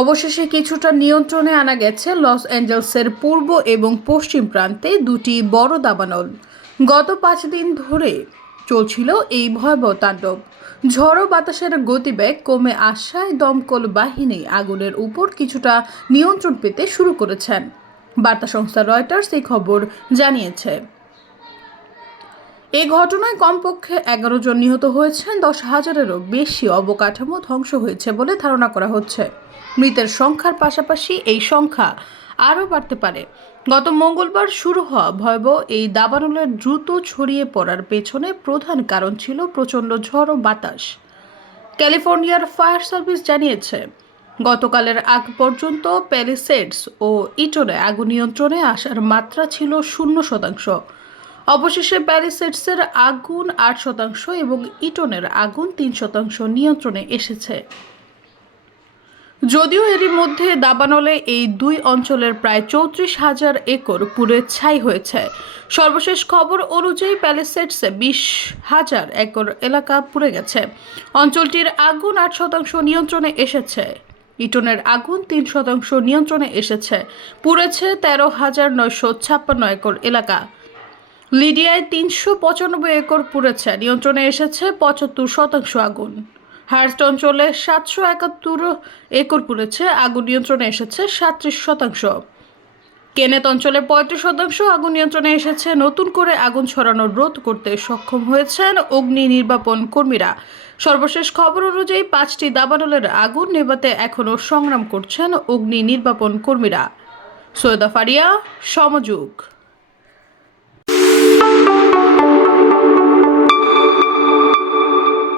অবশেষে কিছুটা নিয়ন্ত্রণে আনা গেছে লস অ্যাঞ্জেলসের পূর্ব এবং পশ্চিম প্রান্তে দুটি বড় দাবানল। গত পাঁচ দিন ধরে চলছিল এই ভয়াবহ তাণ্ডব। ঝড়ো বাতাসের গতিবেগ কমে আসায় দমকল বাহিনী আগুনের উপর কিছুটা নিয়ন্ত্রণ পেতে শুরু করেছেন। বার্তা সংস্থা রয়টার্স এই খবর জানিয়েছে। এই ঘটনায় কমপক্ষে এগারো জন নিহত হয়েছেন, দশ হাজারেরও বেশি অবকাঠামো ধ্বংস হয়েছে বলে ধারণা করা হচ্ছে। মৃতের সংখ্যার পাশাপাশি এই সংখ্যা আরও বাড়তে পারে। গত মঙ্গলবার শুরু হওয়া ভয়াবহ এই দাবানলের দ্রুত ছড়িয়ে পড়ার পেছনে প্রধান কারণ ছিল প্রচণ্ড ঝড় ও বাতাস। ক্যালিফোর্নিয়ার ফায়ার সার্ভিস জানিয়েছে, গতকালের আগ পর্যন্ত প্যালিসেডস ও ইটনে আগুন নিয়ন্ত্রণে আসার মাত্রা ছিল শূন্য শতাংশ। অবশেষে প্যালিসেডসের আগুন আট শতাংশ এবং ইটনের আগুন তিন শতাংশ নিয়ন্ত্রণে এসেছে। যদিও এরই মধ্যে দাবানলে এই দুই অঞ্চলের প্রায় চৌত্রিশ হাজার একর পুড়ে ছাই হয়েছে। সর্বশেষ খবর অনুযায়ী প্যালেসেটসে বিশ হাজার একর এলাকা পুড়ে গেছে। অঞ্চলটির আগুন আট শতাংশ নিয়ন্ত্রণে এসেছে। ইটনের আগুন তিন শতাংশ নিয়ন্ত্রণে এসেছে। পুড়েছে তেরো হাজার নয়শো ছাপ্পান্ন একর এলাকা। লিডিয়ায় তিনশো পঁচানব্বই একর পুড়েছে। নিয়ন্ত্রণে এসেছে পঁচাত্তর শতাংশ আগুন। হার্স্ট অঞ্চলে সাতশো একাত্তর একর পুড়েছে। আগুন নিয়ন্ত্রণে এসেছে সাতত্রিশ শতাংশ। কেনেত অঞ্চলে পঁয়ত্রিশ শতাংশ আগুন নিয়ন্ত্রণে এসেছে। নতুন করে আগুন ছড়ানোর রোধ করতে সক্ষম হয়েছেন অগ্নি নির্বাপন কর্মীরা। সর্বশেষ খবর অনুযায়ী পাঁচটি দাবানলের আগুন নেভাতে এখনও সংগ্রাম করছেন অগ্নি নির্বাপন কর্মীরা। সৈয়দা ফারিয়া, সমযুগ। Thank you.